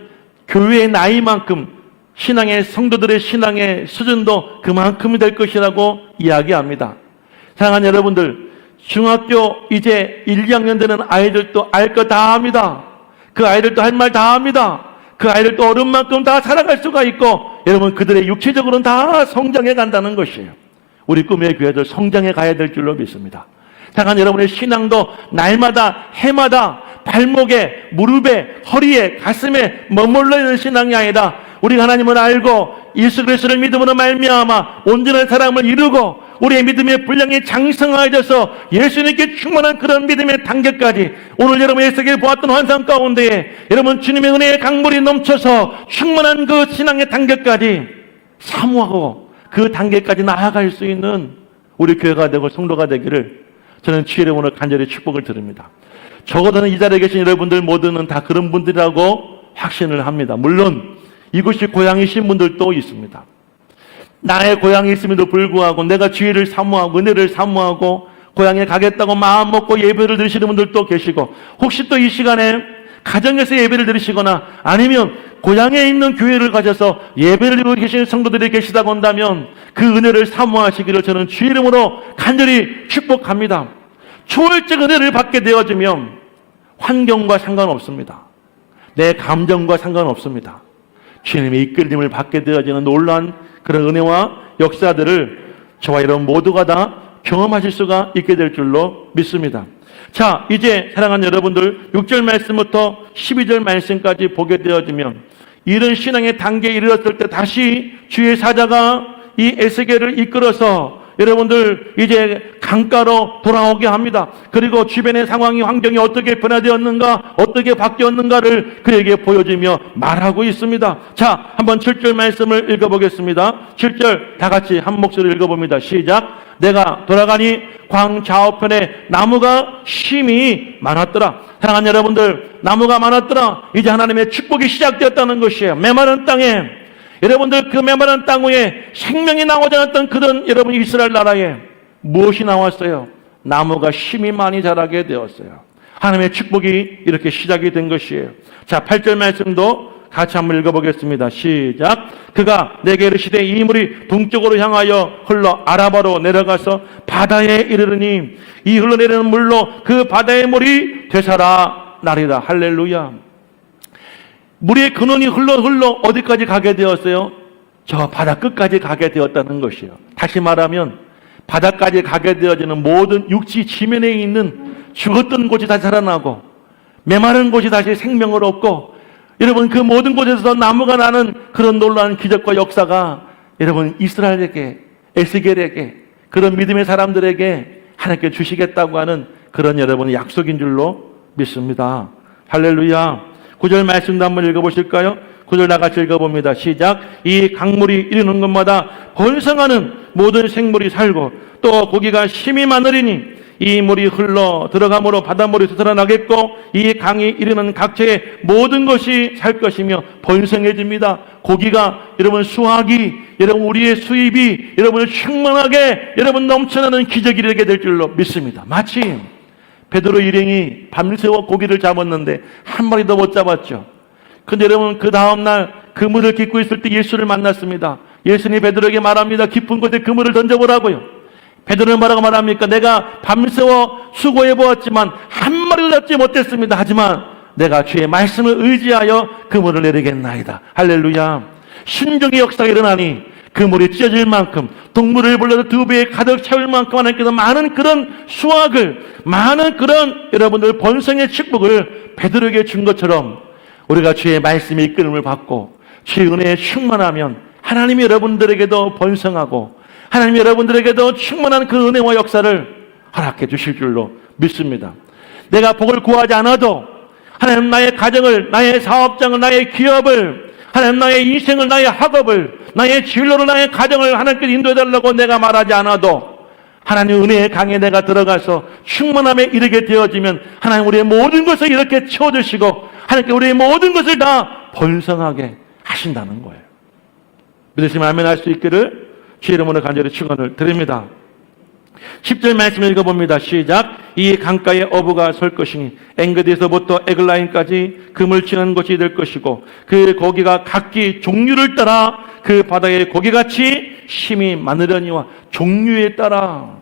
교회의 나이만큼 신앙의 성도들의 신앙의 수준도 그만큼이 될 것이라고 이야기합니다. 사랑하는 여러분들, 중학교 이제 1, 2학년 되는 아이들도 알 거 다 합니다. 그 아이들도 할 말 다 합니다. 그 아이들도 어른만큼 다 살아갈 수가 있고 여러분 그들의 육체적으로는 다 성장해 간다는 것이에요. 우리 꿈의 교회들 성장해 가야 될 줄로 믿습니다. 사랑하는 여러분의 신앙도 날마다 해마다 발목에, 무릎에, 허리에, 가슴에 머물러 있는 신앙이 아니라 우리가 하나님을 알고 예수 그리스도를 믿음으로 말미암아 온전한 사람을 이루고 우리의 믿음의 분량이 장성하여져서 예수님께 충만한 그런 믿음의 단계까지, 오늘 여러분 에스겔 보았던 환상 가운데에 여러분 주님의 은혜의 강물이 넘쳐서 충만한 그 신앙의 단계까지 사모하고 그 단계까지 나아갈 수 있는 우리 교회가 되고 성도가 되기를 저는 주의 이름으로 간절히 축복을 드립니다. 적어도는 이 자리에 계신 여러분들 모두는 다 그런 분들이라고 확신을 합니다. 물론 이곳이 고향이신 분들도 있습니다. 나의 고향이 있음에도 불구하고 내가 주의를 사모하고 은혜를 사모하고 고향에 가겠다고 마음 먹고 예배를 드리시는 분들도 계시고, 혹시 또 이 시간에 가정에서 예배를 드리시거나 아니면 고향에 있는 교회를 가셔서 예배를 드리고 계시는 성도들이 계시다고 한다면 그 은혜를 사모하시기를 저는 주의 이름으로 간절히 축복합니다. 초월적 은혜를 받게 되어지면 환경과 상관없습니다. 내 감정과 상관없습니다. 주님의 이끌림을 받게 되어지는 놀라운 그런 은혜와 역사들을 저와 여러분 모두가 다 경험하실 수가 있게 될 줄로 믿습니다. 자, 이제 사랑하는 여러분들 6절 말씀부터 12절 말씀까지 보게 되어지면 이런 신앙의 단계에 이르렀을 때 다시 주의 사자가 이 에스겔을 이끌어서 여러분들 이제 강가로 돌아오게 합니다. 그리고 주변의 상황이 환경이 어떻게 변화되었는가, 어떻게 바뀌었는가를 그에게 보여주며 말하고 있습니다. 자, 한번 7절 말씀을 읽어보겠습니다. 7절 다 같이 한 목소리로 읽어봅니다. 시작. 내가 돌아가니 광 좌우편에 나무가 심히 많았더라. 사랑하는 여러분들, 나무가 많았더라. 이제 하나님의 축복이 시작되었다는 것이에요. 메마른 땅에 여러분들, 그 메마른 땅 위에 생명이 나오지 않았던 그런 여러분 이스라엘 나라에 무엇이 나왔어요? 나무가 심히 많이 자라게 되었어요. 하나님의 축복이 이렇게 시작이 된 것이에요. 자, 8절 말씀도 같이 한번 읽어보겠습니다. 시작. 그가 내게 이르시되 이 물이 동쪽으로 향하여 흘러 아라바로 내려가서 바다에 이르르니 이 흘러내리는 물로 그 바다의 물이 되살아 나리라. 할렐루야. 물의 근원이 흘러 어디까지 가게 되었어요? 저 바다 끝까지 가게 되었다는 것이에요. 다시 말하면 바다까지 가게 되어지는 모든 육지 지면에 있는 죽었던 곳이 다시 살아나고 메마른 곳이 다시 생명을 얻고 여러분 그 모든 곳에서 나무가 나는 그런 놀라운 기적과 역사가 여러분 이스라엘에게 에스겔에게 그런 믿음의 사람들에게 하나님께 주시겠다고 하는 그런 여러분의 약속인 줄로 믿습니다. 할렐루야. 9절 말씀도 한번 읽어보실까요? 9절 다 같이 읽어봅니다. 시작. 이 강물이 이르는 곳마다 번성하는 모든 생물이 살고 또 고기가 심히 많으리니 이 물이 흘러 들어가므로 바닷물이 솟아나겠고 이 강이 이르는 각처의 모든 것이 살 것이며 번성해집니다. 고기가 여러분 수확이 여러분 우리의 수입이 여러분을 충만하게 여러분 넘쳐나는 기적이 이르게 될 줄로 믿습니다. 마침 베드로 일행이 밤새워 고기를 잡았는데 한 마리도 못 잡았죠. 근데 여러분 그 다음날 그물을 깃고 있을 때 예수를 만났습니다. 예수님이 베드로에게 말합니다. 깊은 곳에 그물을 던져보라고요. 베드로는 뭐라고 말합니까? 내가 밤새워 수고해 보았지만 한 마리도 잡지 못했습니다. 하지만 내가 주의 말씀을 의지하여 그물을 내리겠나이다. 할렐루야. 순종의 역사가 일어나니 그물이 찢어질 만큼 동물을 불러서 두 배에 가득 채울 만큼 하나님께서 많은 그런 수확을 많은 그런 여러분들 번성의 축복을 베드로에게 준 것처럼 우리가 주의 말씀의 이끌림을 받고 주의 은혜에 충만하면 하나님이 여러분들에게도 번성하고 하나님이 여러분들에게도 충만한 그 은혜와 역사를 허락해 주실 줄로 믿습니다. 내가 복을 구하지 않아도 하나님 나의 가정을, 나의 사업장을, 나의 기업을, 하나님 나의 인생을, 나의 학업을, 나의 진로를, 나의 가정을 하나님께 인도해달라고 내가 말하지 않아도 하나님 은혜의 강에 내가 들어가서 충만함에 이르게 되어지면 하나님 우리의 모든 것을 이렇게 채워주시고 하나님께 우리의 모든 것을 다 번성하게 하신다는 거예요. 믿으시면 아멘 할 수 있기를 주의 이름으로 간절히 축원을 드립니다. 10절 말씀 읽어봅니다. 시작. 이 강가에 어부가 설 것이니 엥그디에서부터 에글라임까지 금을 치는 곳이 될 것이고 그 고기가 각기 종류를 따라 그 바다의 고기같이 심히 많으려니와 종류에 따라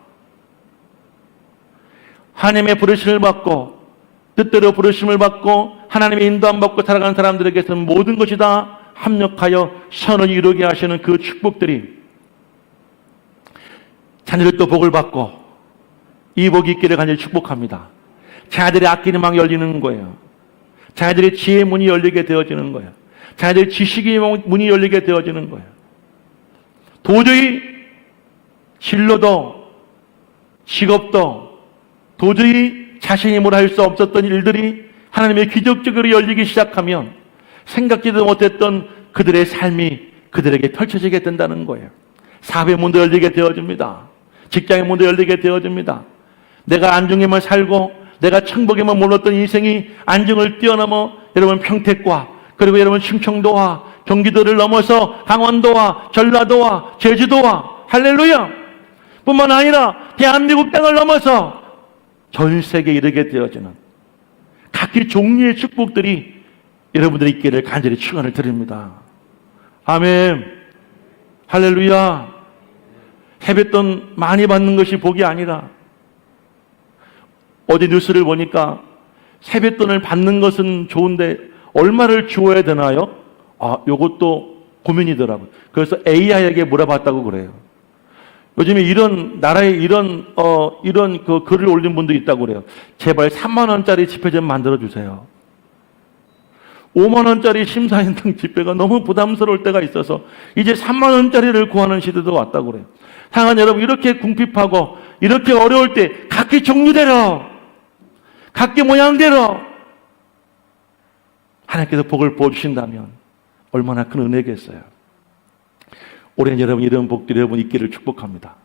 하나님의 부르심을 받고 뜻대로 부르심을 받고 하나님의 인도함 받고 살아가는 사람들에게서는 모든 것이 다 합력하여 선을 이루게 하시는 그 축복들이 자녀들도 복을 받고 이 복이 있기를 간절히 축복합니다. 자녀들의 악기는 막 열리는 거예요. 자녀들의 지혜의 문이 열리게 되어지는 거예요. 자녀들의 지식의 문이 열리게 되어지는 거예요. 도저히 진로도 직업도 도저히 자신이 뭘 할 수 없었던 일들이 하나님의 기적적으로 열리기 시작하면 생각지도 못했던 그들의 삶이 그들에게 펼쳐지게 된다는 거예요. 사업의 문도 열리게 되어집니다. 직장의 문도 열리게 되어집니다. 내가 안중에만 살고 내가 천복에만 몰랐던 인생이 안중을 뛰어넘어 여러분 평택과 그리고 여러분 충청도와 경기도를 넘어서 강원도와 전라도와 제주도와 할렐루야 뿐만 아니라 대한민국 땅을 넘어서 전 세계에 이르게 되어지는 각 각기 종류의 축복들이 여러분들이 있기를 간절히 축원을 드립니다. 아멘. 할렐루야. 세뱃돈 많이 받는 것이 복이 아니라, 어제 뉴스를 보니까 세뱃돈을 받는 것은 좋은데 얼마를 주어야 되나요? 요것도 고민이더라고요. 그래서 AI에게 물어봤다고 그래요. 요즘에 이런 나라에 이런 그 글을 올린 분도 있다고 그래요. 제발 3만 원짜리 지폐 좀 만들어 주세요. 5만 원짜리 심사인당 지폐가 너무 부담스러울 때가 있어서 이제 3만 원짜리를 구하는 시대도 왔다고 그래요. 사랑하는 여러분, 이렇게 궁핍하고 이렇게 어려울 때 각기 종류대로, 각기 모양대로 하나님께서 복을 부어주신다면 얼마나 큰 은혜겠어요. 올해는 여러분 이런 복들이 여러분 있기를 축복합니다.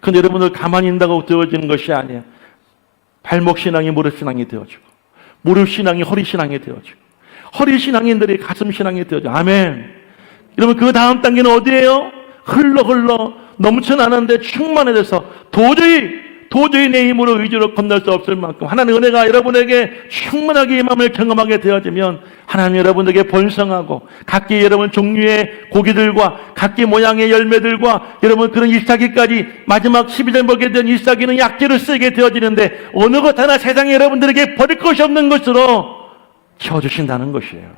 그런데 여러분들 가만히 있다고 되어지는 것이 아니에요. 발목 신앙이 무릎 신앙이 되어지고, 무릎 신앙이 허리 신앙이 되어지고, 허리 신앙인들이 가슴 신앙이 되어지고. 아멘. 여러분, 그 다음 단계는 어디예요? 흘러 넘쳐나는데 충만해져서 도저히 내 힘으로 의지로 건널 수 없을 만큼 하나님의 은혜가 여러분에게 충만하게 이 마음을 경험하게 되어지면 하나님 여러분에게 번성하고 각기 여러분 종류의 고기들과 각기 모양의 열매들과 여러분 그런 잎사귀까지 마지막 12절 먹게 된 잎사귀는 약재로 쓰게 되어지는데 어느 것 하나 세상에 여러분들에게 버릴 것이 없는 것으로 채워주신다는 것이에요.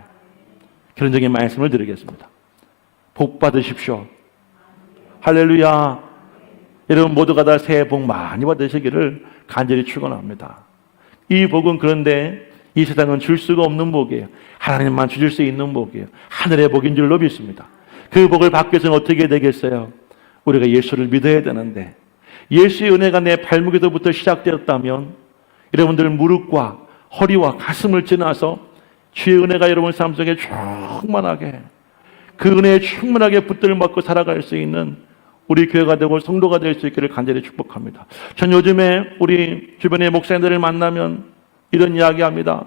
결론적인 말씀을 드리겠습니다. 복 받으십시오. 할렐루야. 여러분 모두가 다 새해 복 많이 받으시기를 간절히 축원합니다. 이 복은 그런데 이 세상은 줄 수가 없는 복이에요. 하나님만 주실 수 있는 복이에요. 하늘의 복인 줄로 믿습니다. 그 복을 받기 위해서는 어떻게 되겠어요? 우리가 예수를 믿어야 되는데, 예수의 은혜가 내 발목에서부터 시작되었다면 여러분들 무릎과 허리와 가슴을 지나서 주의 은혜가 여러분 삶 속에 충만하게, 그 은혜에 충만하게 붙들을 받고 살아갈 수 있는 우리 교회가 되고 성도가 될 수 있기를 간절히 축복합니다. 전 요즘에 우리 주변의 목사님들을 만나면 이런 이야기합니다.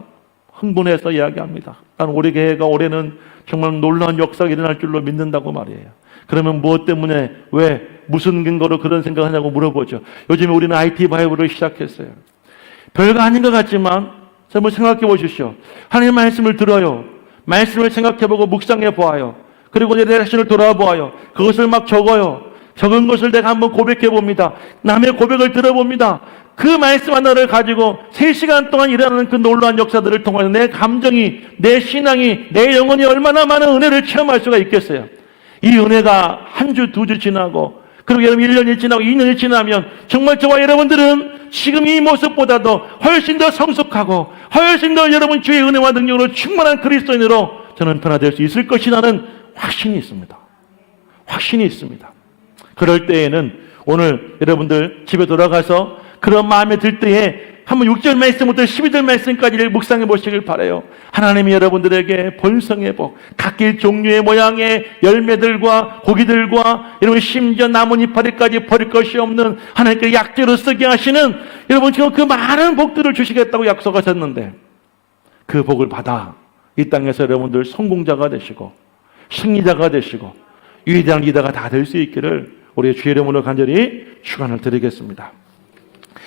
흥분해서 이야기합니다. 나는 우리 교회가 올해는 정말 놀라운 역사가 일어날 줄로 믿는다고 말이에요. 그러면 무엇 때문에, 왜, 무슨 근거로 그런 생각을 하냐고 물어보죠. 요즘에 우리는 IT 바이블을 시작했어요. 별거 아닌 것 같지만 한번 생각해 보십시오. 하나님의 말씀을 들어요. 말씀을 생각해보고 묵상해 보아요. 그리고 내 자신을 돌아보아요. 그것을 막 적어요. 적은 것을 내가 한번 고백해 봅니다. 남의 고백을 들어봅니다. 그 말씀 하나를 가지고 3시간 동안 일어나는 그 놀라운 역사들을 통해서 내 감정이, 내 신앙이, 내 영혼이 얼마나 많은 은혜를 체험할 수가 있겠어요. 이 은혜가 한 주, 2주 지나고, 그리고 여러분 1년이 지나고 2년이 지나면 정말 저와 여러분들은 지금 이 모습보다도 훨씬 더 성숙하고 훨씬 더 여러분 주의 은혜와 능력으로 충만한 그리스도인으로 저는 변화될 수 있을 것이라는 확신이 있습니다. 확신이 있습니다. 그럴 때에는 오늘 여러분들 집에 돌아가서 그런 마음에 들 때에 한번 6절 말씀부터 12절 말씀까지를 묵상해 보시길 바라요. 하나님이 여러분들에게 번성의 복, 각기 종류의 모양의 열매들과 고기들과 여러분 심지어 나뭇 이파리까지 버릴 것이 없는 하나님께 약재로 쓰게 하시는 여러분 지금 그 많은 복들을 주시겠다고 약속하셨는데, 그 복을 받아 이 땅에서 여러분들 성공자가 되시고 승리자가 되시고 위대한 리더가 다 될 수 있기를 우리의 주의 이름으로 간절히 축원을 드리겠습니다.